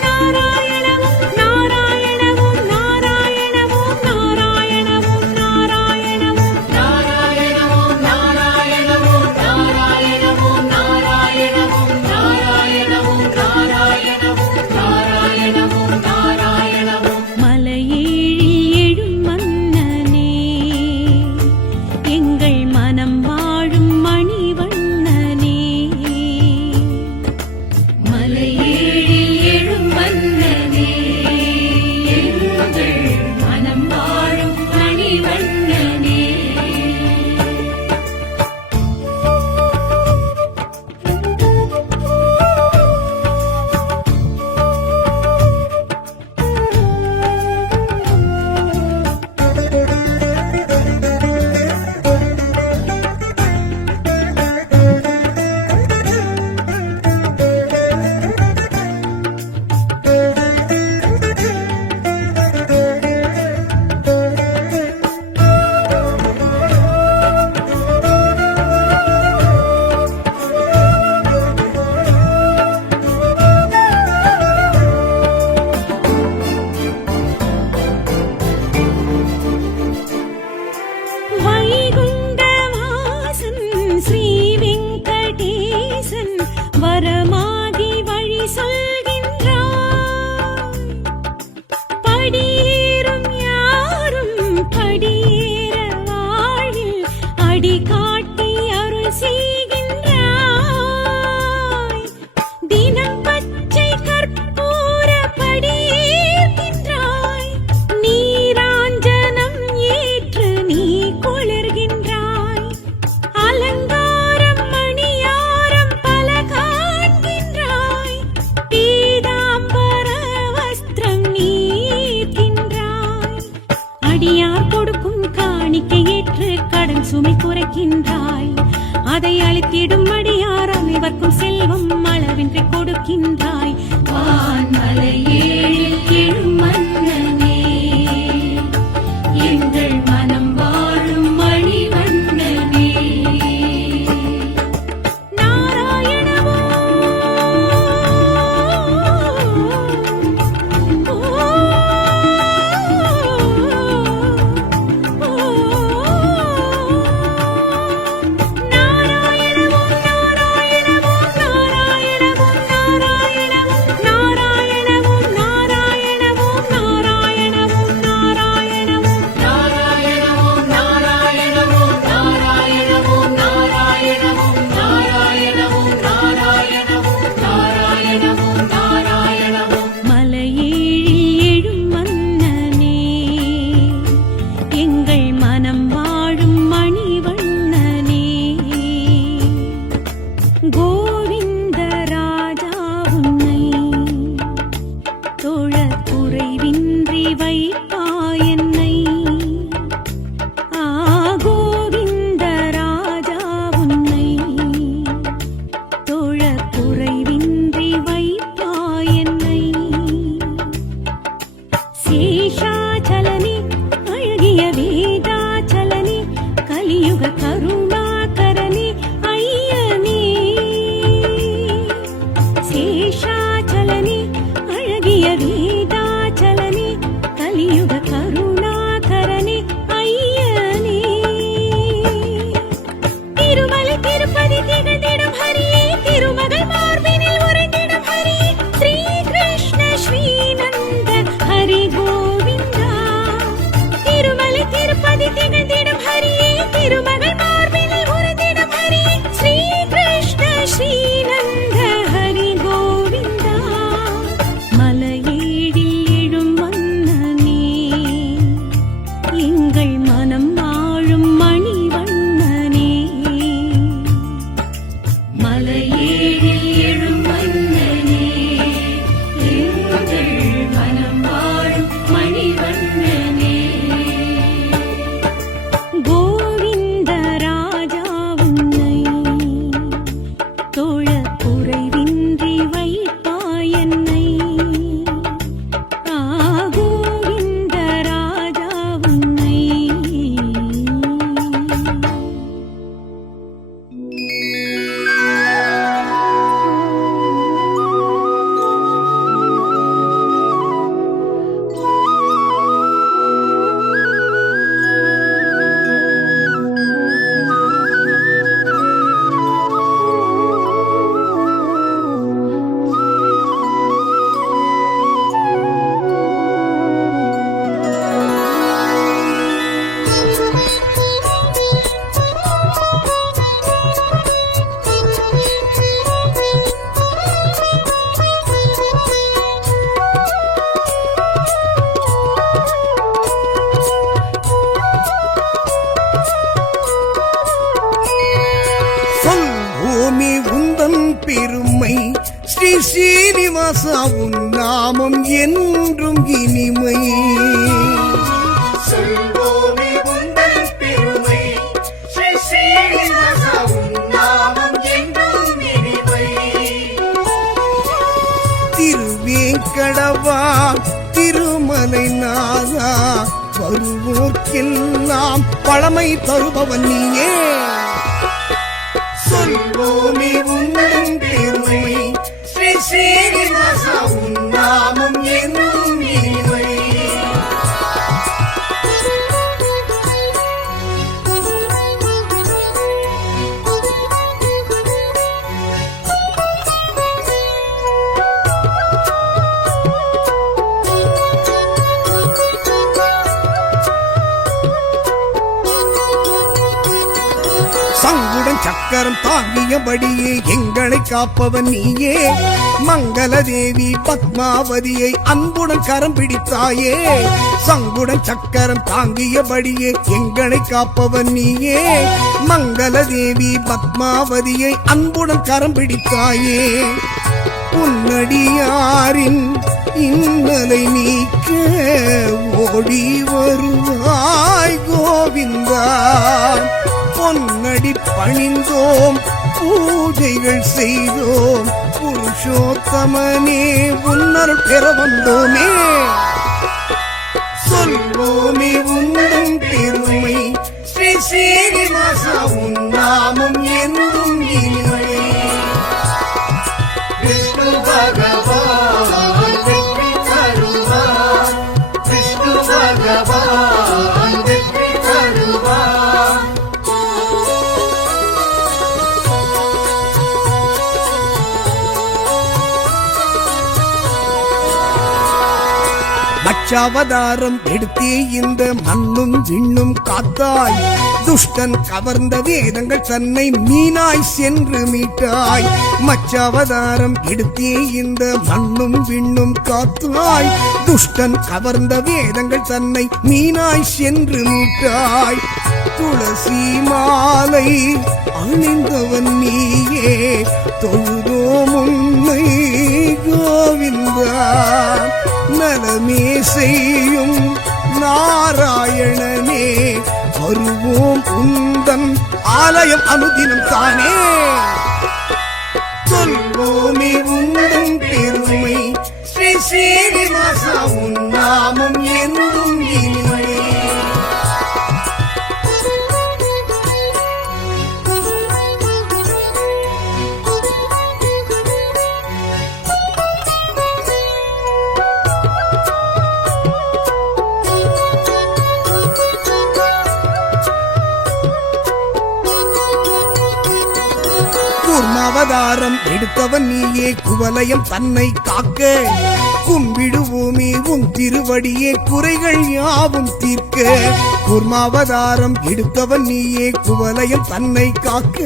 நாராயண அதை அளித்திடும் அடியார் அனைவர்க்கும் செல்வம் அளவின்றி கொடுக்கின்றாய். வான்மலையேழில் எழும் மன்னனே, எங்கள் மனம் வாழும் மணிவண்ணனே. நாராயணவோ பெருமை ஸ்ரீ ஸ்ரீனிவாசா உன் நாமம் என்றும் இனிமை. சொல்வோமே உந்தன் பெருமை, ஸ்ரீ ஸ்ரீனிவாசா உன் நாமம் என்றும் இனிமை. திருவேங்கடவா திருமலை நாதா வருவோர்க்கெல்லாம் பழமை தருபவன் நீயே. சொல்வோமே உந்தன் பெருமை, ஸ்ரீ ஸ்ரீனிவாசா உன் நாமம் என்றும் இனிமை. சங்குடன் சக்கரம் தாங்கியபடியே எங்களை காப்பவன் நீயே. மங்கள தேவி பத்மாவதியை அன்புடன் கரம் பிடித்தாயே. சங்குடன் சக்கரம் தாங்கியபடியே எங்களை காப்பவன் நீயே. மங்கள தேவி பத்மாவதியை அன்புடன் கரம் பிடித்தாயே. உன்னடியாரின் இன்னலை நீக்க ஓடி வருவாய் கோவிந்தா. பொன்னடி பணிந்தோம் பூஜைகள் செய்தோம் புருஷோத்தமனே உன்னருள் பெற வந்தோமே சொல்வோமே உந்தன் பெருமை ஸ்ரீ சீனிவாசா உன் நாமம் என்றும் இனிமை விஷ்ணு பகவான் வெற்றி தருவார் விஷ்ணு பகவான் வெற்றி தருவார் மச்சாவதாரம் எடுத்தே இந்த மண்ணும் விண்ணும் காத்தாய் துஷ்டன் கவர்ந்த வேதங்கள் தன்னை மீனாய் சென்று மீட்டாய் மச்சாவதாரம் எடுத்தே இந்த மண்ணும் விண்ணும் காத்தாய் துஷ்டன் கவர்ந்த வேதங்கள் தன்னை மீனாய் சென்று மீட்டாய் துளசி மாலை அணிந்தவன் நீயே தொழுதோம் உன்னை கோவிந்தா நலமே செய்யும் நாராயணனே வருவோம் உந்தன் ஆலயம் அனுதினம் தானே சொல்வோமே உந்தன் பெருமை ஸ்ரீ சீனிவாசா உன் நாமம் என்றும் இனிமை கூர்மாவதாரம் எடுத்தவன் நீயே குவலயம் தன்னை காக்க கும்பிடுவோமே உன் திருவடியே குறைகள் யாவும் தீர்க்க கூர்மாவதாரம் எடுத்தவன் நீயே குவலயம் தன்னை காக்க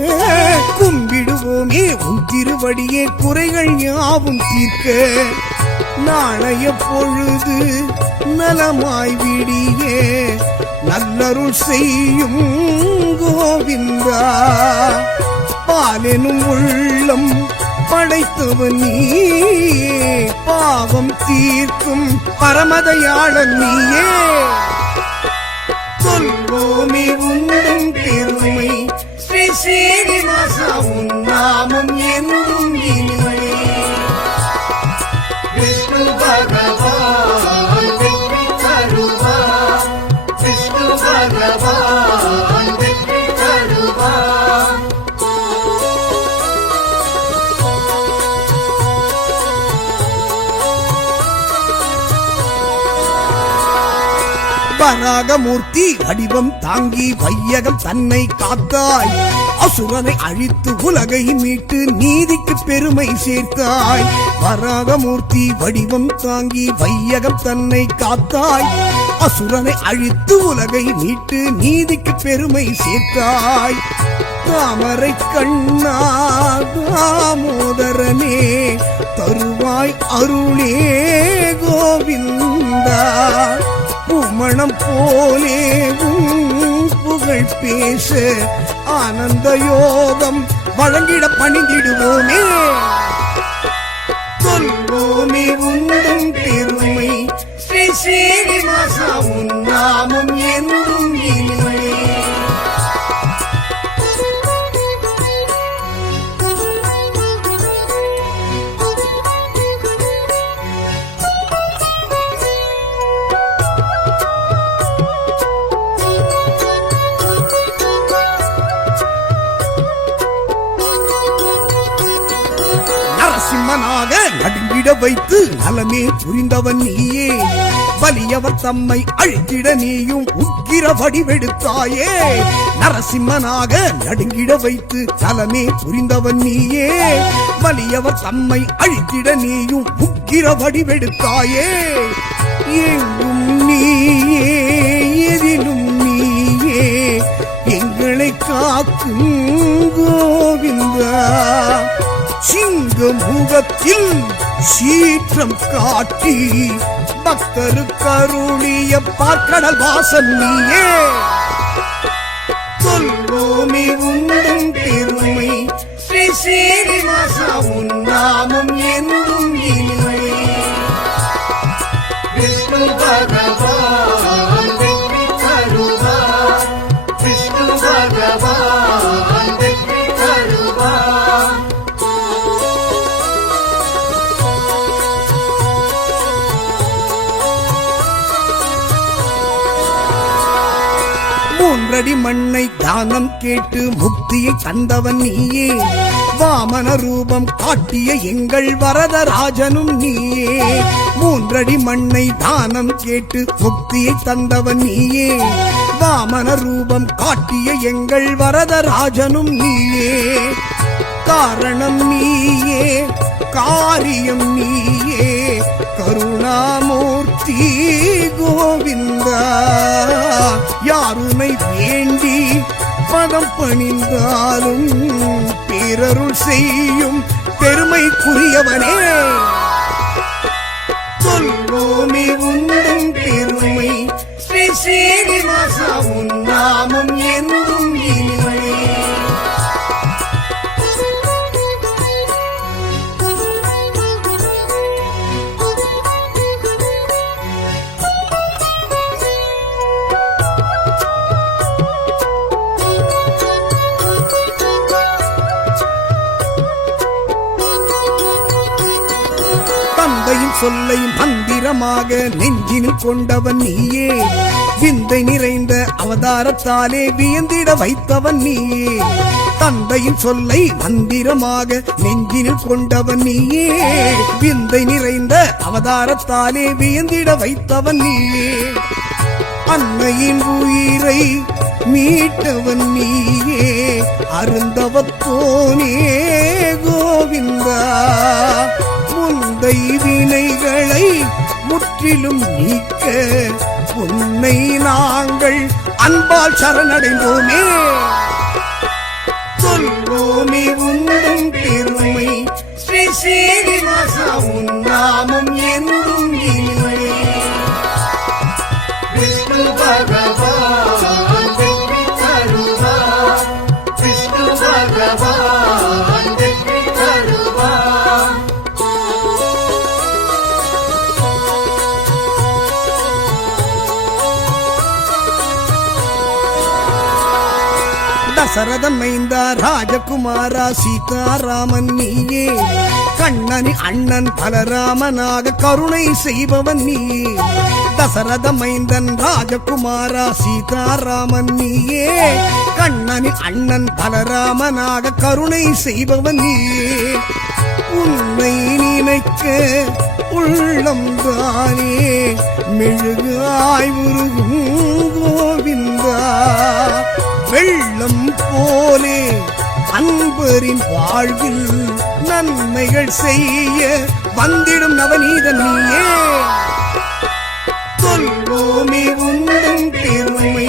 கும்பிடுவோமே உன் திருவடியே குறைகள் யாவும் தீர்க்க நாளைய பொழுது நலமாய் விடியே நல்லருள் செய்யும் கோவிந்தா பாலெனும் உள்ளம் படைத்தவன் நீயே பாவம் தீர்க்கும் பரமதயாளன் நீயே சொல்வோமே உந்தன் பெருமை ஸ்ரீ சீனிவாசா உன் நாமம் என்றும் இனிமை விஷ்ணு பகவான் வெற்றி தருவார் விஷ்ணு பகவான் வெற்றி தருவார் வராகமூர்த்தி வடிவம் தாங்கி வையகம் தன்னை காத்தாய் அசுரனை அழித்து உலகை மீட்டு நீதிக்கு பெருமை சேர்த்தாய் வராகமூர்த்தி வடிவம் தாங்கி வையகம் தன்னை காத்தாய் அசுரனை அழித்து உலகை மீட்டு நீதிக்கு பெருமை சேர்த்தாய் தாமரை கண்ணா தாமோதரனே தருவாய் அருளே கோவிந்தா பூமணம் போலே புகழ் பேச ஆனந்த யோகம் வழங்கிட பணிந்திடுவோமே சொல்வோமே உந்தன் பெருமை ஸ்ரீ சீனிவாசா உன் நாமம் என்றும் இனிமை நரசிம்மனாக நடுங்கிட வைத்து நலமே புரிந்தவன் நீயே வலியவர் தம்மை அழித்திட நீயும் உக்கிர வடிவெடுத்தாயே நரசிம்மனாக நடுங்கிட வைத்து நலமே புரிந்தவன் நீயே வலியவர் தம்மை அழித்திட நீயும் உக்கிர வடிவெடுத்தாயே எங்கும் நீயே எதிலும் நீயே எங்களை காக்கும் கோவிந்தா சிங்க முகத்தில் சீற்றம் காட்டி பக்தருக்கருளிய பார்க்கடல் வாசன் நீயே சொல்வோமே உந்தன் பெருமை ஸ்ரீ சீனிவாசா உன் நாமம் என்றும் இனிமை விஷ்ணு பகவான் வெற்றி தருவார் விஷ்ணு பகவான் மூன்றடி மண்ணை தானம் கேட்டு முக்தியை தந்தவன் நீயே, வாமன ரூபம் காட்டிய எங்கள் வரதராஜனும் நீயே. மூன்றடி மண்ணை தானம் கேட்டு முக்தியை தந்தவன் நீயே, வாமன ரூபம் காட்டிய எங்கள் வரதராஜனும் நீயே. காரணம் நீயே, காரியம் நீயே, கருணாமூர்த்தி கோவிந்தா. யாருனை வேண்டி பதம் பணிந்தாலும் பேரருள் செய்யும் பெருமைக்குரியவனே. சொல்வோமே உண்டும் பெருமை, ஸ்ரீ ஸ்ரீனிவாசா உன் நாமம் என்றும் இனிமை. தந்தையின் சொல்லை மந்திரமாக நெஞ்சினில் கொண்டவன் நீயே, விந்தை நிறைந்த அவதாரத்தாலே வியந்திட வைத்தவன் நீயே. தந்தையின் சொல்லை மந்திரமாக நெஞ்சினில் கொண்டவன் நீயே, விந்தை நிறைந்த அவதாரத்தாலே வியந்திட வைத்தவன் நீயே. அன்னையின் உயிரை மீட்டவன் நீயே, அருந்தவத்தோனே கோவிந்தா. முந்தை வினைகளை முற்றிலும் நீக்க உன்னை நாங்கள் அன்பால் சரணடைந்தோமே. சொல்வோமே உண்டும் பெருமை, ஸ்ரீ ஸ்ரீனிவாசா உன் நாமம் என்றும் இனிமை. விஷ்ணு பகவான் வெற்றி தருவார், விஷ்ணு பகவான் வெற்றி தருவார். தசரதன் மைந்தா ராஜகுமாரா சீதாராமன் நீயே, கண்ணனின் அண்ணன் பலராமனாக கருணை செய்பவன் நீயே. தசரத மைந்தன் ராஜகுமாரா சீதாராமன் நீயே, கண்ணனின் அண்ணன் பலராமனாக கருணை செய்பவன் நீயே. உன்னை நினைக்க உள்ளம் தானே மெழுகாய் உருகும் கோவிந்தா. வெள்ளம் போலே அன்பரின் வாழ்வில் நன்மைகள் செய்ய வந்திடும் நவநீதன் நீயே. சொல்வோமே உண்டும் பெருமை,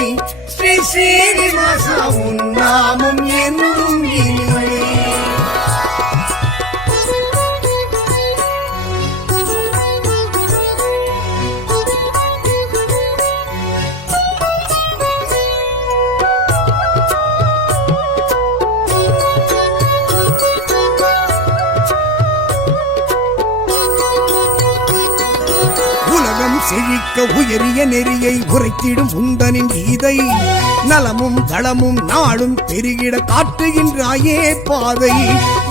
ஸ்ரீ ஸ்ரீனிவாசா உன் நாமம் என்றும் இனிமை. செழிக்க உயரிய நெறியை உரைத்திடும் உந்தனின் கீதை, நலமும் வளமும் நாளும் பெருகிட காட்டுகின்றாயே பாதை.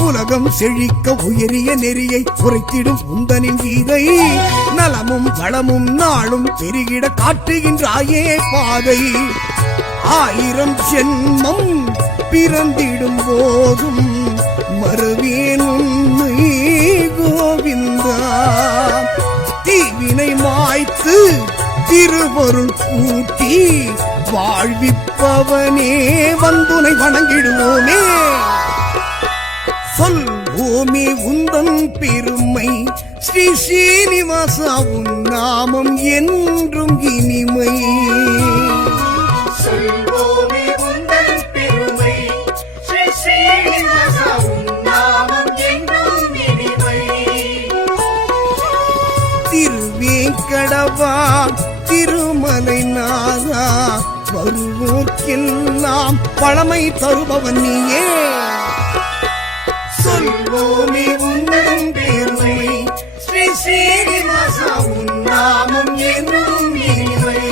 உலகம் செழிக்க உயரிய நெறியை உரைத்திடும் உந்தனின் கீதை, நலமும் வளமும் நாளும் பெருகிட காட்டுகின்றாயே பாதை. 1000 ஜென்மம் பிறந்திடும் போதும் மறுவேன் உன்னை கோவிந்தா. தீவினை மாய்த்து திருவருள் கூட்டி வாழ்விப்பவனே வந்துனை வணங்கிடுவோமே. சொல்வோமே உந்தன் பெருமை, ஸ்ரீ ஸ்ரீனிவாசா உன் நாமம் என்றும் இனிமை. சொல்வோமே உந்தன் பெருமை, ஸ்ரீ ஸ்ரீனிவாசா உன் நாமம் என்றும் இனிமை. திருவேங்கடவா திருமலை நாதா, வருவோர்க்கெல்லாம் பழமை தருபவன் நீயே. சொல்வோமே உந்தன் பெருமை, ஸ்ரீ ஸ்ரீனிவாசா உன் நாமம் என்றும் இனிமை.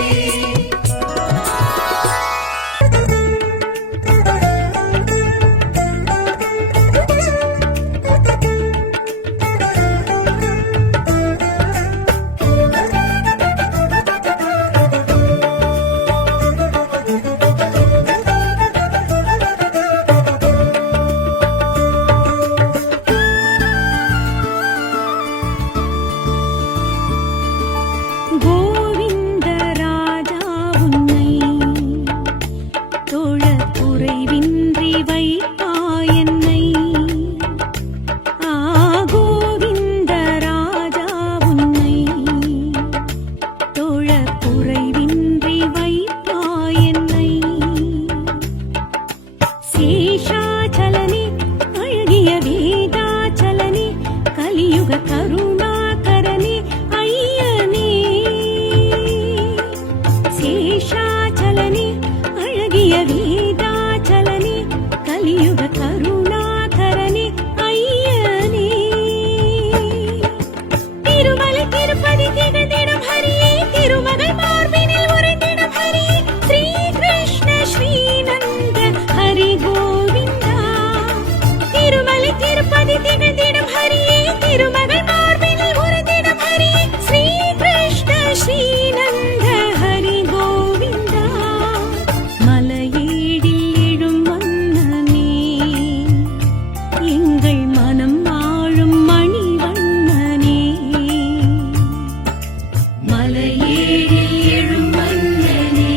மலையேறி எழும் மன்னனே,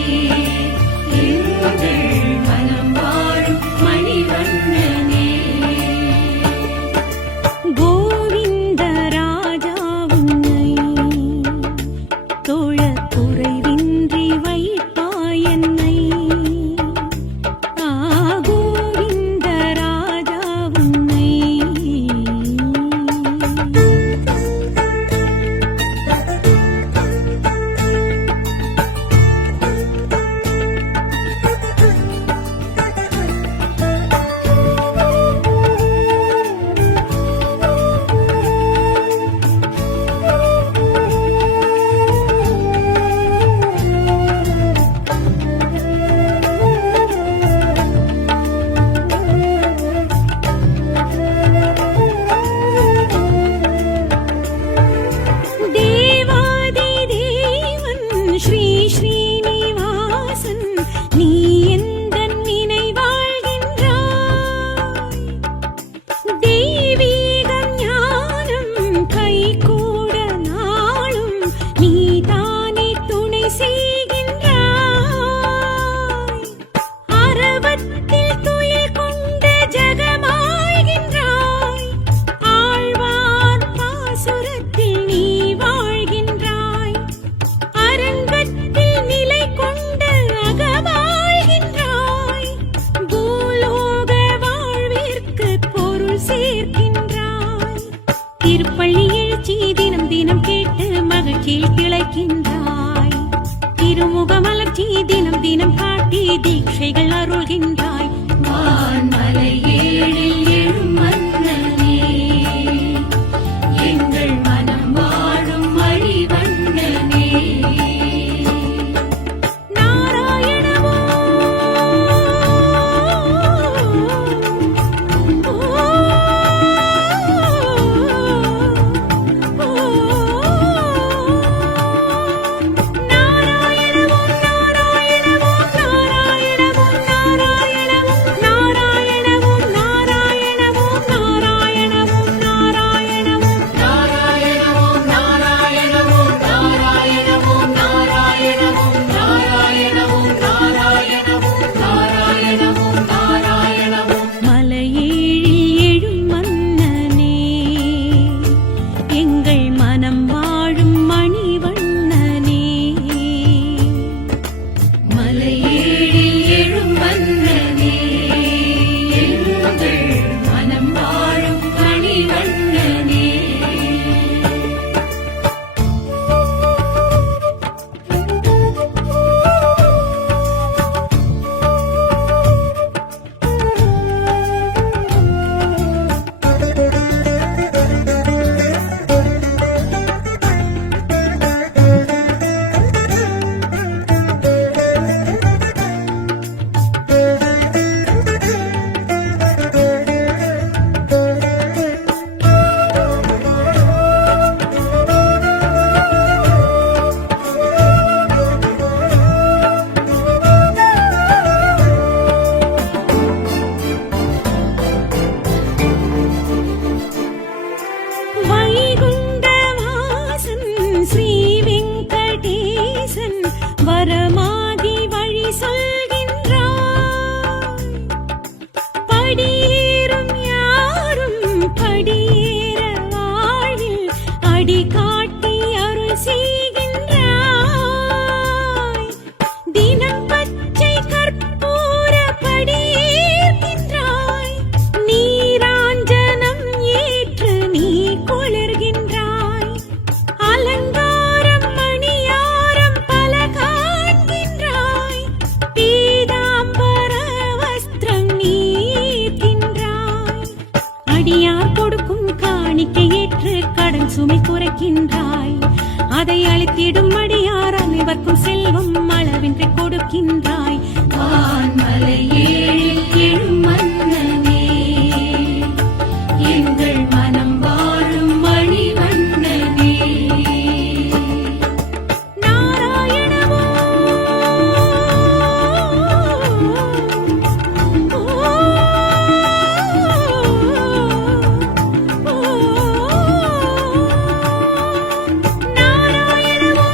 எங்கள் மனம் வாழும் மணிவண்ணனே. கோவிந்த ராஜா உன்னை தோழ குறைவின்றி வைப்பாய் என்னை. கோவிந்த ராஜா உன்னை தேவாதி தேவன் ஸ்ரீ ஸ்ரீனிவாசன், நீ எந்தன் நினைவாழ்கின்றாய். தெய்வீகம் ஞானம் கைகூட நாளும் நீதானே துணை செய்கின்றாய். அரவத்தில் துயில் கொண்ட ஜகமாழ்கின்றாய். ஆழ்வார் பாசுரத்தில் நீ வாழ்கின்றாய். அரங்கத்தில் நிலை கொண்ட அகமாழ்கின்றாய். பூலோக வாழ்விற்கு பொருள் சேர்க்கின்றாய். திருப்பள்ளி எழுச்சி தினம் தினம் கேட்டு மகிழ்ச்சியில் திளைக்கின்றாய். திருமுக மலர்ச்சி தினம் தினம் காட்டி தீட்சைகள் அருள்கின்றாய். வான்மலை ஏழில் எழும் மன்னனே, எங்கள் மனம் வாழும் மணிவண்ணனே. நாராயணமோ மலையேழில் எழும் மன்னனே, எங்கள் மனம் வாழும் மணிவண்ணனே. மலையேழில் எழும் மன்னனே, எங்கள் மனம் வாழும் மணிவண்ணனே. வைகுண்டவாசன் ஸ்ரீ வெங்கடேசன் வரமாகி வழி சொல்கின்றாய். படியேறும் யாரும் படியேற வாழ்வில் அடி காட்டி அருள் செய்கின்றாய். தினம் பச்சை கற்பூர படியேற்கின்றாய். நீராஞ்சனம் ஏற்று நீ குளிர்கின்றாய். அலங்காரம் மணியாரம் பல காண்கின்றாய். பீதாம்பர வஸ்திரம் நீக்கின்றாய். அடியார் கொடுக்கும் காணிக்கை ஏற்று கடன் சுமை குறைக்கின்றாய். அதை அளித்திடும் அடியார் அனைவர்க்கும் செல்வம் அளவின்றி கொடுக்கின்றாய். வான்மலை ஏழில் எழும் மன்னனே, எங்கள் மனம் வாழும் மணிவண்ணனே. நாராயணமோ நாராயணமோ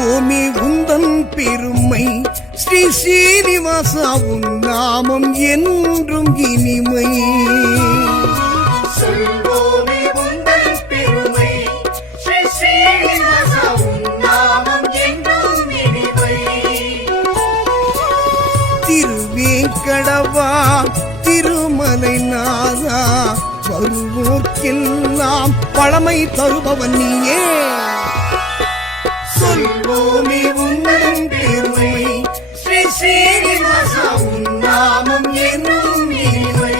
சொல்வோமே உந்தன் பெருமை ஸ்ரீ ஸ்ரீனிவாசா உன் நாமம் என்றும் இனிமை. சொல்வோமே உந்தன் பெருமை ஸ்ரீ ஸ்ரீனிவாசா உன் நாமம் என்றும் இனிமை. திருவேங்கடவா திருமலை நாதா வருவோர்க்கெல்லாம் பழமை தருபவன் நீயே. சொல்வோமே உந்தன் பெருமை ஸ்ரீ ஸ்ரீனிவாசா உன் நாமம் என்றும் இனிமை.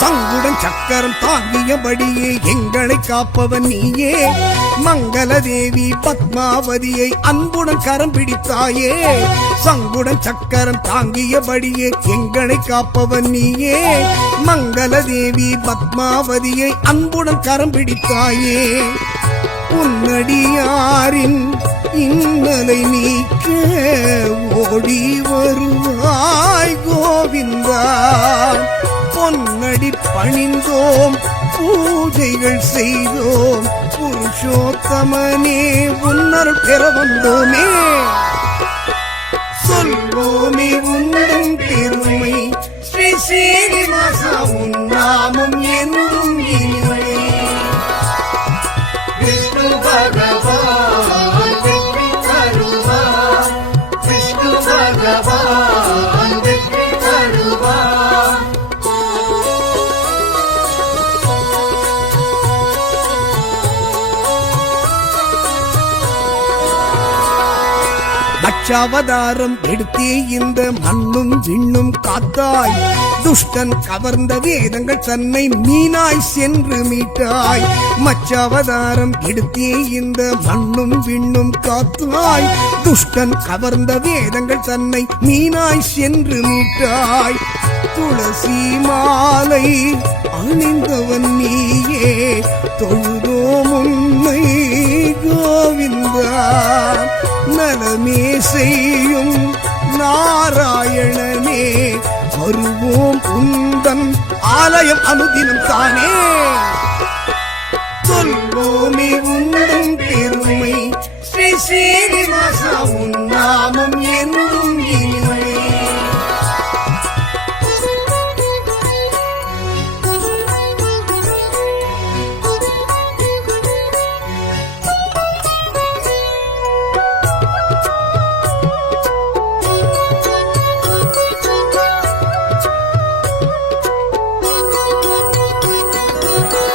சங்குடன் சக்கரம் தாங்கியபடியே எங்களை காப்பவன் நீயே. மங்களதேவி பத்மாவதியை அன்புடன் கரம் பிடித்தாயே. சங்குடன் சக்கரம் தாங்கியபடியே எங்களை காப்பவன் நீயே. மங்களதேவி பத்மாவதியை அன்புடன் கரம் பிடித்தாயே. உன்னடியாரின் இன்னலை நீக்க ஓடி வருவாய் கோவிந்தா. பொன்னடி பணிந்தோம் பூஜைகள் செய்தோம் புருஷோத்தமனே உன்னருள் பெற வந்தோமே. சொல்வோமே உந்தன் பெருமை ஸ்ரீ ஸ்ரீனிவாசா உன் நாமம் என்றும் இனிமை. விஷ்ணு பகவான் வெற்றி தருவார். விஷ்ணு பகவான் வெற்றி தருவார். லட்சாவதாரம் எடுத்தே இந்த மண்ணும் விண்ணும் காத்தாய். துஷ்டன் கவர்ந்த வேதங்கள் தன்னை மீனாய் சென்று மீட்டாய். மச்சாவதாரம் எடுத்தே இந்த மண்ணும் விண்ணும் காத்தாய். துஷ்டன் கவர்ந்த வேதங்கள் தன்னை மீனாய் சென்று மீட்டாய். துளசி மாலை அணிந்தவன் நீயே தொழுதோம் உன்னை கோவிந்தா. நலமே செய்யும் நாராயணனே வருவோம் உந்தன் ஆலயம் அனுதினம் தானே. சொல்வோமே உந்தன் பெருமை ஸ்ரீ ஸ்ரீனிவாசா உன் நாமம் என்றும் இனிமை.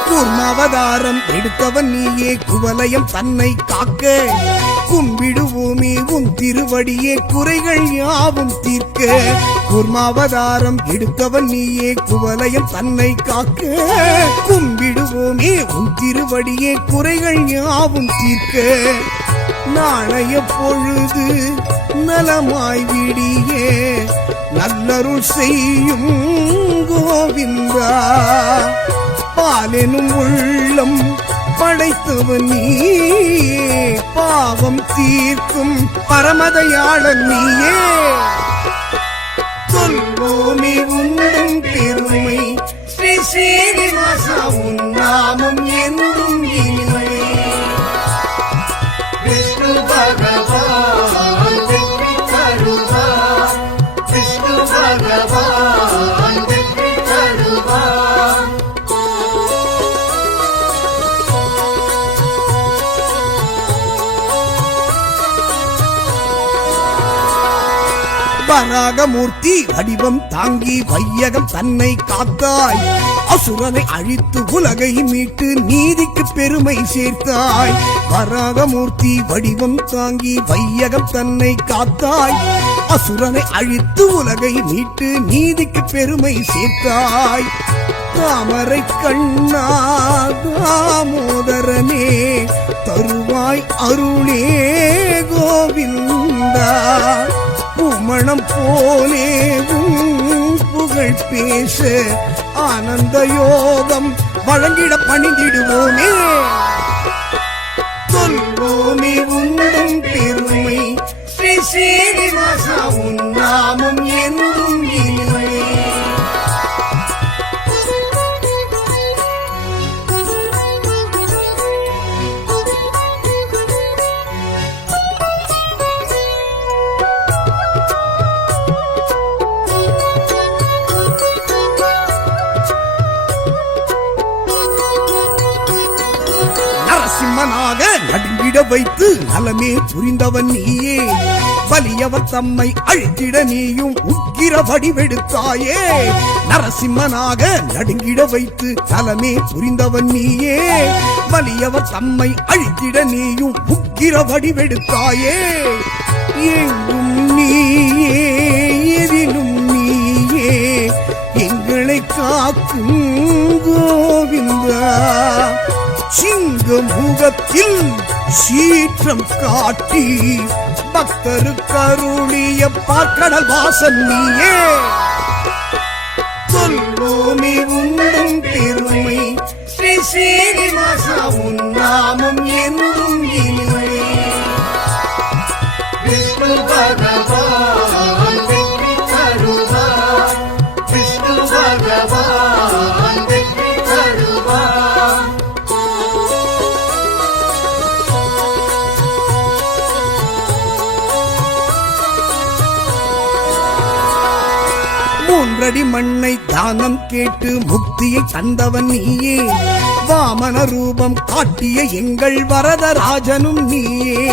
கூர்மாவதாரம் எடுத்தவன் நீயே குவலயம் தன்னை காக்க. கும்பிடுவோமே உன் திருவடியே குறைகள் யாவும் தீர்க்க. கூர்மாவதாரம் எடுத்தவன் நீயே குவலயம் தன்னை காக்க. கும்பிடுவோமே உன் திருவடியே குறைகள் யாவும் தீர்க்க. நாளைய பொழுது நலமாய் விடியே நல்லருள் செய்யும் கோவிந்தா. பாலெனும் உள்ளம் படைத்தவன் நீயே பாவம் தீர்க்கும் பரமதயாளன் நீயே. சொல்வோமே உந்தன் பெருமை ஸ்ரீ ஸ்ரீனிவாசா உன் நாமம் என்றும் இனிமை. விஷ்ணு பகவான் வெற்றி தருவார். விஷ்ணு பகவான் வெற்றி தருவார். வராகமூர்த்தி வடிவம் தாங்கி வையகம் தன்னை காத்தாய். அசுரனை அழித்து உலகை மீட்டு நீதிக்கு பெருமை சேர்த்தாய். வராகமூர்த்தி வடிவம் தாங்கி வையகம் தன்னை காத்தாய். அசுரனை அழித்து உலகை மீட்டு நீதிக்கு பெருமை சேர்த்தாய். தாமரை கண்ணா தாமோதரனே தருவாய் அருளே கோவிந்தா. பூமணம் போலே புகழ் புகழ் பேச ஆனந்த யோகம் வழங்கிட பணிந்திடுவோமே. சொல்வோமே உன்னும் பெருமை ஸ்ரீ சீனிவாசா, உன் நாமம் என்றும் இனிமை. நரசிம்மனாக நடுங்கிட வைத்து நலமே புரிந்தவன் நீயே. வலியவர் தம்மை அழித்திட நீயும் உக்கிர வடிவெடுத்தாயே. நரசிம்மனாக நடுங்கிட வைத்து நலமே புரிந்தவன் நீயே. வலியவர் தம்மை அழித்திட நீயும் உக்கிர வடிவெடுத்தாயே. எங்கும் நீயே எதிலும் நீயே எங்களை காக்கும் கோவிந்தா. சிங்க முகத்தில் சீற்றம் காட்டி பக்தருக்கு அருளிய பார்க்கடல் வாசன் நீயே. சொல்வோமே உன்னும் பெருமை ஸ்ரீ சீனிவாசா, உன் நாமம் என்றும் இனிமை. விஷ்ணு பகவான் வெற்றி தருவார், விஷ்ணு பகவான் வெற்றி தருவார். மூன்றடி மண்ணை தானம் கேட்டு முக்தியை தந்தவன் நீயே. வாமன ரூபம் காட்டிய எங்கள் வரதராஜனும் நீயே.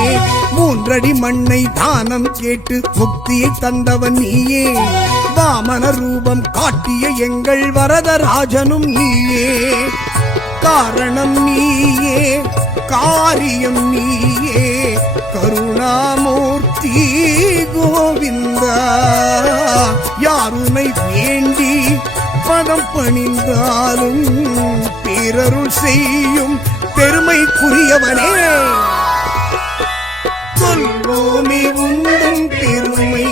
மூன்றடி மண்ணை தானம் கேட்டு முக்தியை தந்தவன் நீயே. வாமன ரூபம் காட்டிய எங்கள் வரதராஜனும் நீயே. காரணம் நீயே, காரியம் நீயே, கருணாமூர்த்தி கோவிந்தா. யாருனை வேண்டி பதம் பணிந்தாலும் பேரருள் செய்யும் பெருமைக்குரியவனே. சொல்வோமே உன்னும் பெருமை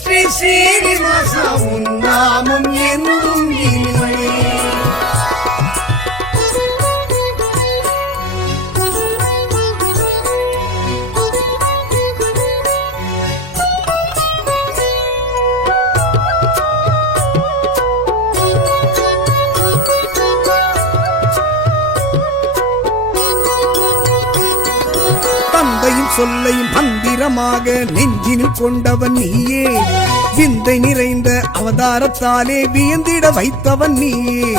ஸ்ரீ சீனிவாசா, உன் நாமம் என்றும் இனிமை. தந்தையின் சொல்லை மந்திரமாக நெஞ்சினில் கொண்டவன் நீயே. விந்தை நிறைந்த அவதாரத்தாலே வியந்திட வைத்தவன் நீயே.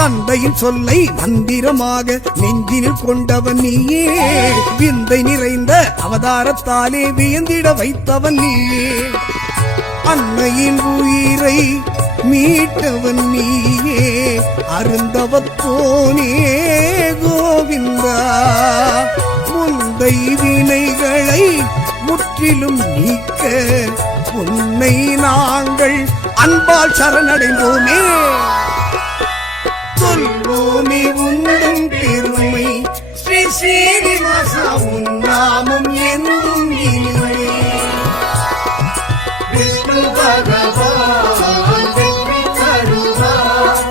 தந்தையின் சொல்லை மந்திரமாக நெஞ்சினில் கொண்டவன் நீயே. விந்தை நிறைந்த அவதாரத்தாலே வியந்திட வைத்தவன் நீயே. அன்னையின் உயிரை மீட்டவன் நீயே. அருந்தவத்தோனே கோவிந்தா. முந்தை வினைகளை முற்றிலும் நீக்க உன்னை நாங்கள் அன்பால் சரணடைந்தோமே. சொல்வோமே உன்னும் பெருமை ஸ்ரீ சீனிவாசா, உன் நாமம் என்றும் இனிமை. விஷ்ணு பகவான் வெற்றி தருவார்,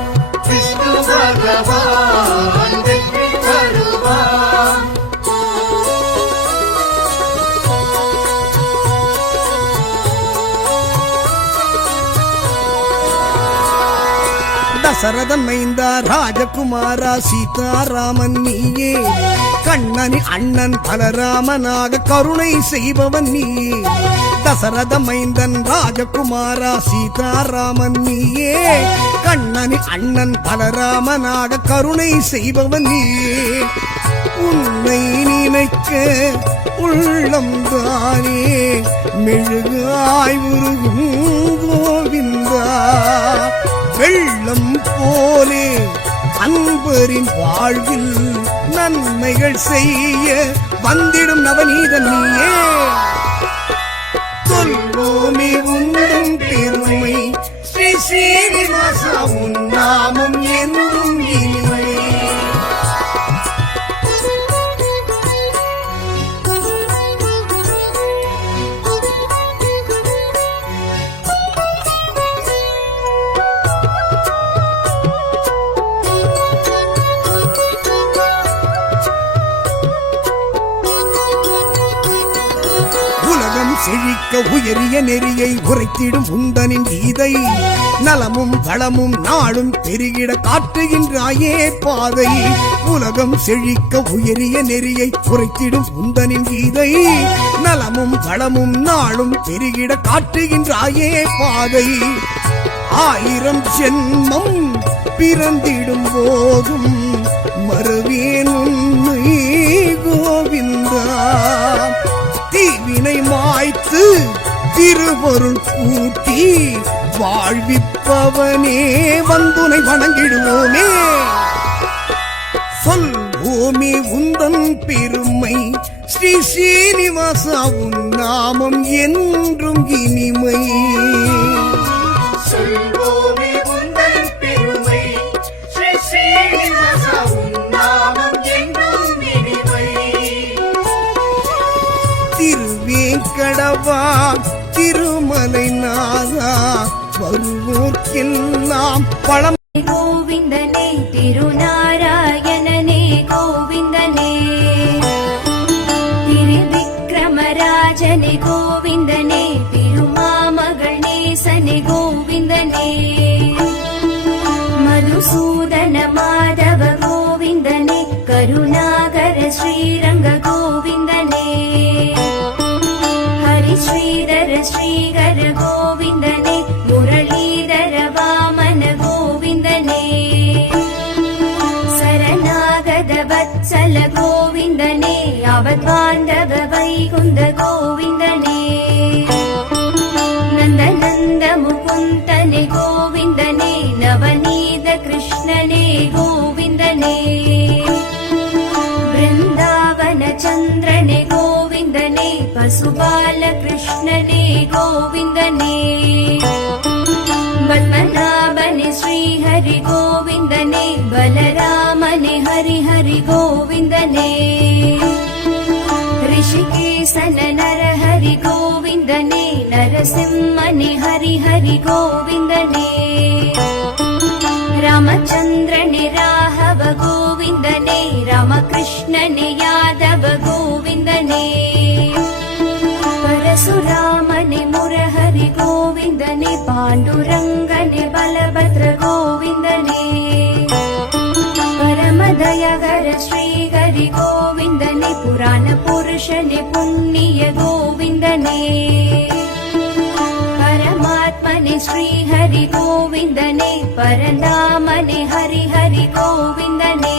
விஷ்ணு பகவான் வெற்றி தருவார். தசரதன் மைந்தா ராஜகுமாரா சீதாராமன் நீயே. கண்ணனின் அண்ணன் பலராமனாக கருணை செய்பவன் நீயே. தசரத மைந்தன் ராஜகுமாரா சீதாராமன் நீயே. கண்ணனின் அண்ணன் பலராமனாக கருணை செய்பவன் நீயே. உன்னை நினைக்க உள்ளம் தானே மெழுகாய் உருகும் கோவிந்தா. வெள்ளம் போலே அன்பரின் வாழ்வில் நன்மைகள் செய்ய வந்திடும் நவநீதன் நீயே. சொல்வோமே உன்னும் பெருமை ஸ்ரீ சீனிவாசா, உன் நாமம் என்றும் இனிமை. செழிக்க உயரிய நெறியை உரைத்திடும் உந்தனின் கீதை நலமும் வளமும் நாளும் பெருகிட காட்டுகின்றாயே பாதை உலகம் செழிக்க உயரிய நெறியை உரைத்திடும் உந்தனின் கீதை நலமும் வளமும் நாளும் பெருகிட காட்டுகின்றாயே பாதை 1000 ஜென்மம் பிறந்திடும் போதும் மறுவேன் உன்னை கோவிந்தா தீவினை மாய்த்து திருவருள் கூட்டி வாழ்விப்பவனே வந்துனை வணங்கிடுவோமே சொல்வோமே உந்தன் பெருமை ஸ்ரீ ஸ்ரீனிவாசா உன் நாமம் என்றும் இனிமை சொல்வோமே உந்தன் பெருமை ஸ்ரீ ஸ்ரீனிவாசா உன் நாமம் என்றும் இனிமை திருவேங்கடவா திருமலை நாதா வருவோர்க்கெல்லாம் பழம் கோவிந்தனே திருநாராயணனே கோவிந்தனே திருவிக்ரமராஜனே கோவிந்தனே திருமாமகள் நேசனே கோவிந்தனே மதுசூதன மாதவ கோவிந்தனே கருணாகர ஸ்ரீரங்க கோவிந்தனே ஹரி ஸ்ரீதர ஸ்ரீகர கோவிந்தனே முரளீதர வாமன கோவிந்தனே சரணாகத வத்சல கோவிந்தனே அவத்வாந்தவ வைகுந்த கோவிந்தனே நந்த நந்த முகுந்தனே கோவிந்தனே நவநீத கிருஷ்ணனே கோவிந்தனே பிருந்தாவன சந்திரனே கோவிந்தனே பசுபால கிருஷ்ணனே கோவிந்தனே பத்மநாபனே ஸ்ரீஹரி கோவிந்தனே பலராமனே ஹரி ஹரி கோவிந்தனே ரிஷிகேசன நரஹரி கோவிந்தனே நரசிம்மனே ஹரி ஹரி கோவிந்தனே ராமச்சந்திரனே ராഘவ கோவிந்தனே ராமகிருஷ்ணனே யாதவ கோவிந்தனே பரசுராமனே முரஹரி கோவிந்தனே பாண்டுரங்கனே பலபத்ர கோவிந்தனே பரமதயகர ஸ்ரீஹரி கோவிந்தனே புராண புருஷனே புண்ணிய கோவிந்தனே பரமாத்மனே ஸ்ரீஹரி கோவிந்தனே பரந்தாமனே ஹரி ஹரி கோவிந்தனே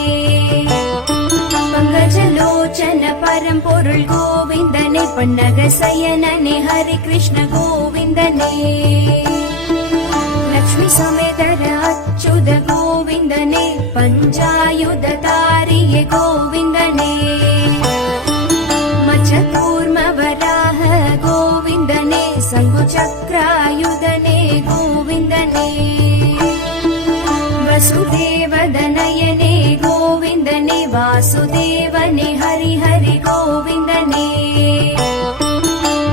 பங்கஜலோச்சன பரம்பொருள் கோவிந்தனே பன்னக சயனனே ஹரி கிருஷ்ண கோவிந்தனே லக்ஷ்மி சமேதர அச்சுத கோவிந்தனே பஞ்சாயுத தாரிய கோவிந்தனே மச்சகூர்ம வராஹ கோவிந்தனே சங்கு சக்ராயுதனே கோவிந்தனே வசுதேவதனயனே கோவிந்தனே வாசுதேவனே ஹரி ஹரி கோவிந்தனே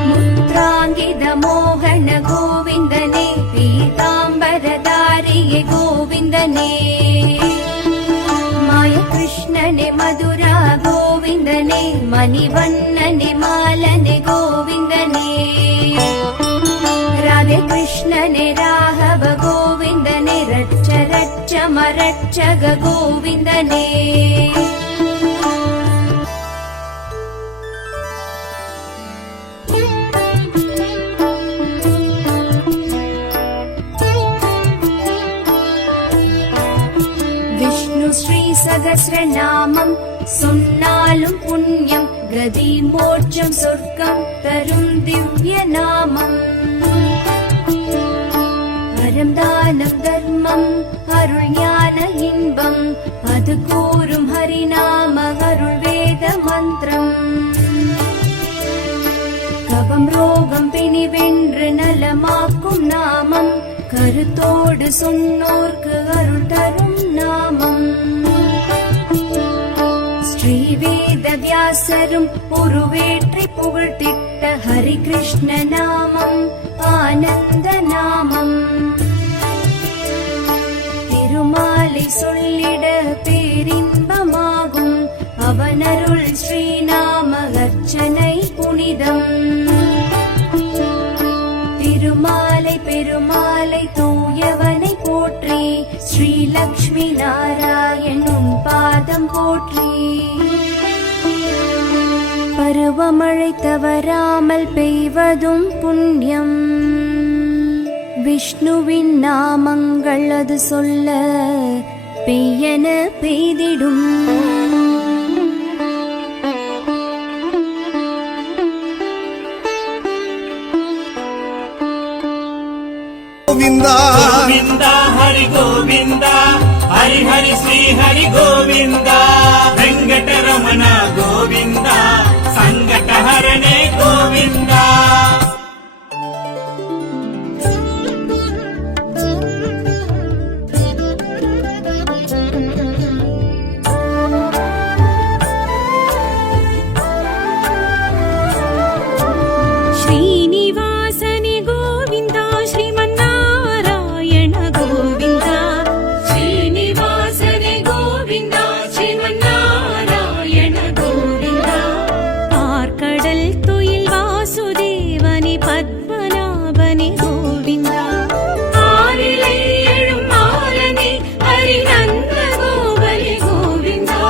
முத்ராங்கித மோகன கோவிந்தனே பீதாம்பரதாரிய கோவிந்தனே மாய கிருஷ்ணனே மதுரா கோவிந்தனே மணிவண்ணனே மாலனே கோவிந்தனே ராதே கிருஷ்ணனே ராഘவ கோவிந்தனே ரட்ச ரட்ச மரட்சக கோவிந்தனே விஷ்ணு ஸ்ரீ சகஸ்ரநாமம் சொன்னாலும் புண்ணியம் கதி மோட்சம் சொர்க்கம் தரும் திவ்ய நாமம் பரந்தானம் தர்மம் அருள் ஞான இன்பம் அது கூறும் ஹரிநாம அருள் வேத மந்திரம் கபம் ரோகம் பிணி வென்று நலமாக்கும் நாமம் கருத்தோடு சொன்னோர்க்கு அருள் தரும் நாமம் ஸ்ரீவேத வியாசரும் உருவேற்றி புகழ்த்திட்ட ஹரி கிருஷ்ண நாமம் ஆனந்த நாமம் திருமாலை சொல்லிட பேரின்பமாகும் அவனருள் ஸ்ரீநாம அர்ச்சனை புனிதம் லக்ஷ்மி நாராயணும் பாதம் போற்றி. பருவமழை தவறாமல் பெய்வதும் புண்ணியம், விஷ்ணுவின் நாமங்கள் அது சொல்ல பெய்யென பெய்திடும். கோவிந்தா கோவிந்தா ஹரி கோவிந்தா ஹரி ஹரி ஸ்ரீ ஹரி கோவிந்தா வெங்கடரமண கோவிந்தா சங்கடஹரணே கோவிந்தா. ஸ்ரீனிவாசனே கோவிந்தா ஸ்ரீமன்னாராயண கோவிந்தா. ஸ்ரீனிவாசனே கோவிந்தா ஸ்ரீமன்னாராயண கோவிந்தா. பார்க்கடல் துயில் வாசுதேவனே பத்மநாபனே கோவிந்தா. ஆரிலை எழும் மாலனே ஹரிநந்த கோபனே கோவிந்தா.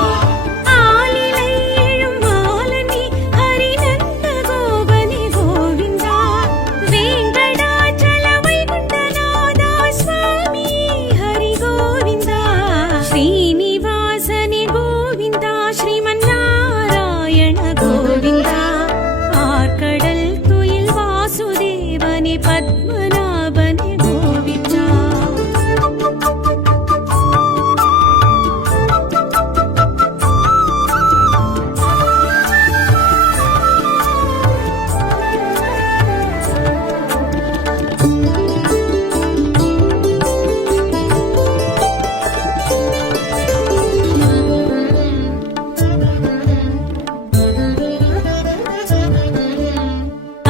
ஆலிலை எழும் மாலனே ஹரிநந்த கோபனே கோவிந்தா. வேங்கடாச்சல வைகுண்டநாதா சுவாமி ஹரி கோவிந்தா. ஸ்ரீனிவாசனே கோவிந்தா ஸ்ரீமன்னாராயண கோவிந்தா. ஆர்கடல் துயில் வாசுதேவனே பத்மநாபனே கோவிந்தா.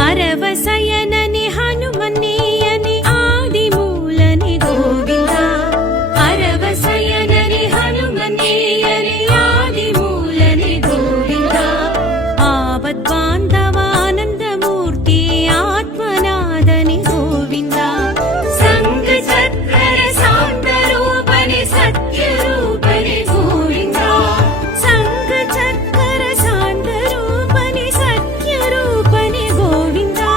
அரவசயனனே ஹனுமன்னேயனே ஆதிமூலனே கோவிந்தா. அரவசயனனே ஹனுமன்னேயனே ஆதிமூலனே கோவிந்தா. ஆபத் பாந்தவானந்த மூர்த்தி ஆத்மநாதனே கோவிந்தா. சங்க சக்கர சாந்த ரூபனே சத்ய ரூபனே கோவிந்தா. சங்க சக்கர சாந்த ரூபனே சத்ய ரூபனே கோவிந்தா.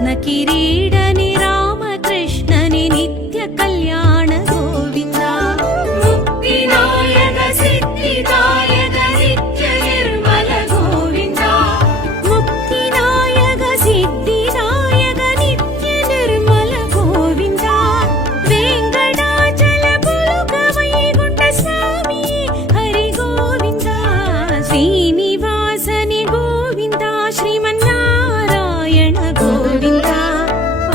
ரத்ன கிரீடனே ராமகிருஷ்ணனே நித்ய கல்யாண கோவிந்தா முக்திநாயக சித்திதாயக நித்ய நிர்மல கோவிந்தா முக்திநாயக சித்திநாயக நித்ய நிர்மல கோவிந்தா வெங்கடாச்சல புலுக வைகுண்ட சாமி ஹரி கோவிந்தா ஸ்ரீனிவாசனே கோவிந்தா ஸ்ரீமன்னாராயண கோவிந்தா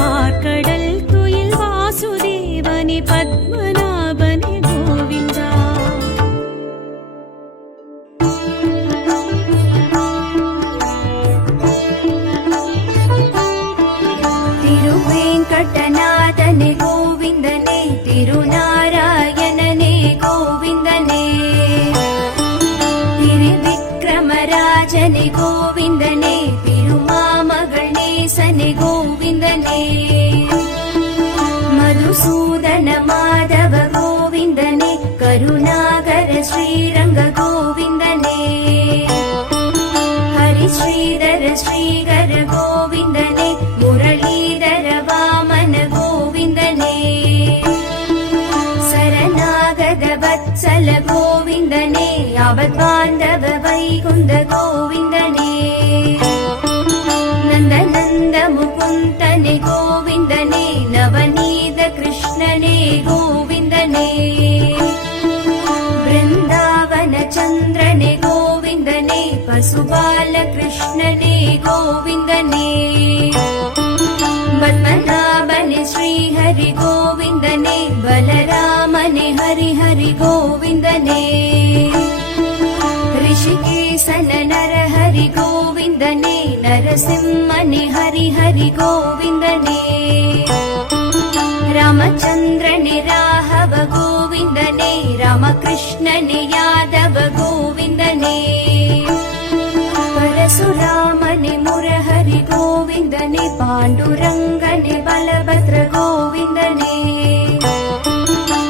ஆர்கடல் துயில் வாசுதேவனே பத்மநாபனே கோவிந்தா திருவேங்கடநாதனே கோவிந்தனே திருநாராயணனே கோவிந்தனே திருவிக்ரமராஜனே கோவிந்தனே திருமாமகள் நேசனே கோவிந்தனே மதுசூதன மாதவ கோவிந்தனே கருணாகர ஸ்ரீரங்க கோவிந்தனே ஹரி ஸ்ரீதர ஸ்ரீகர கோவிந்தனே முரளீதர வாமன கோவிந்தனே சரணாகத வத்சல கோவிந்தனே அவத்பாந்தவ வைகுந்த கோவிந்தனே நந்த நந்த முகுந்தனே கோவிந்தனே நவநீத கிருஷ்ணனே கோவிந்தனே பிருந்தாவன சந்திரனே கோவிந்தனே பசுபால கிருஷ்ணனே கோவிந்தனே பத்மநாபனே ஸ்ரீஹரி கோவிந்தனே பலராமனே ஹரி ஹரி கோவிந்தனே ரிஷிகேசன நரஹரி கோவிந்தனே நரசிம்மனே ஹரி ஹரி கோவிந்தனே ராமச்சந்திரனே ராഘவ கோவிந்தனே ராமகிருஷ்ணனே யாதவ கோவிந்தனே பரசுராமனே முரஹரி கோவிந்தனே பாண்டுரங்கனே பலபத்ர கோவிந்தனே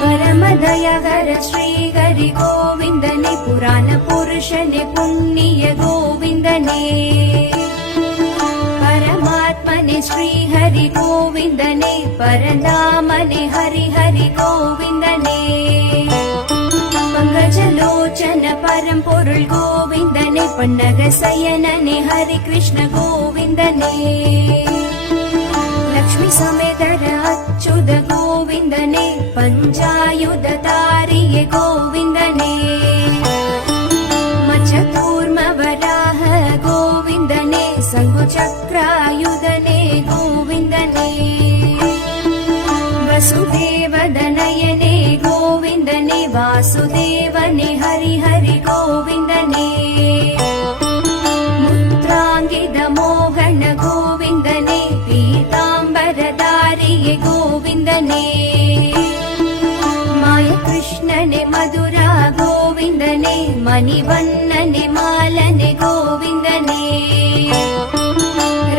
பரமதயகர ஸ்ரீஹரி கோவிந்தனே புராண புருஷனே புண்ணிய கோவிந்தனே பரமாத்மனே ஸ்ரீஹரி கோவிந்தனே பரந்தாமனே ஹரி ஹரி கோவிந்தனே பங்கஜலோச்சன பரம்பொருள் கோவிந்தனே பன்னக சயனனே ஹரி கிருஷ்ண கோவிந்தனே லக்ஷ்மி சமேதர அச்சுத கோவிந்தனே பஞ்சாயுத தாரிய கோவிந்தனே மச்சகூர்ம வராஹ கோவிந்தனே சங்கு சக்ராயுதனே கோவிந்தனே வசுதேவதனயனே கோவிந்தனே வாசுதேவனே ஹரி ஹரி கோவிந்தனே முத்ராங்கித மோகன கோவிந்தனே பீதாம்பரதாரிய கோவிந்தனே மாய கிருஷ்ணனே மதுரா கோவிந்தனே மணிவண்ணனே மாலனே கோவிந்தனே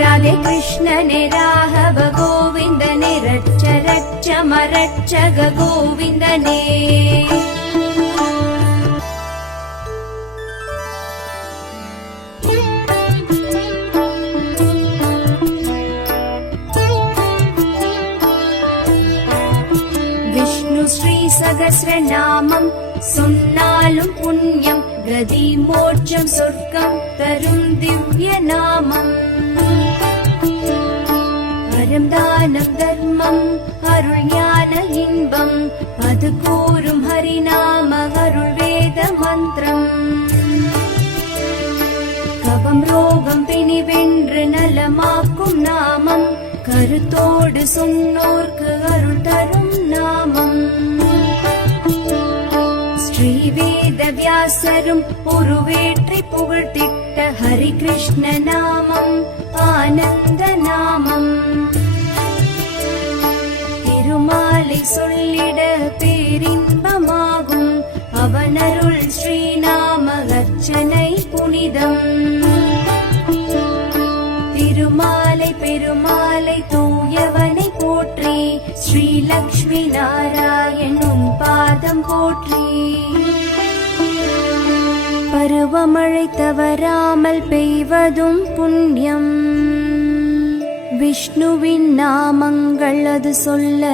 ராதே கிருஷ்ணனே ராഘவ கோவிந்தனே ரட்ச ரட்ச மரட்சக கோவிந்தனே விஷ்ணு ஸ்ரீ சகஸ்ரநாமம் சொன்னாலும் புண்ணியம் கதி மோட்சம் சொர்க்கம் தரும் திவ்ய நாமம் அறம் தானம் தர்மம் அருள் ஞான இன்பம் அது கூறும் ஹரிநாம அருள் வேத மந்திரம் கபம் ரோகம் பிணி வென்று நலமாக்கும் நாமம் கருத்தோடு சொன்னோர்க்கு அருள் தரும் நாமம் ஸ்ரீவேத வியாசரும் உருவேற்றி புகழ்த்திட்ட ஹரி கிருஷ்ண நாமம் ஆனந்த நாமம் திருமாலை சொல்லிட பேரின்பமாகும் அவனருள் ஸ்ரீநாம அர்ச்சனை புனிதம் திருமாலை பெருமாளை தூயவனை போற்றி ஸ்ரீ லக்ஷ்மி நாராயணும் பாதம் போற்றி பருவமழை தவறாமல் பெய்வதும் புண்ணியம் விஷ்ணுவின் நாமங்கள் அது சொல்ல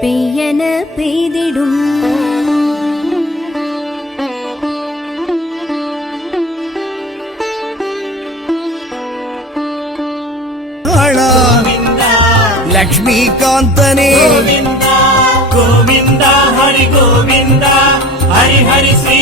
பெய்யென பெய்திடும். ஆளா லக்ஷ்மிகாந்தனே கோவிந்தா கோவிந்தா ஹரி கோவிந்தா ஹரி ஹரி ஸ்ரீ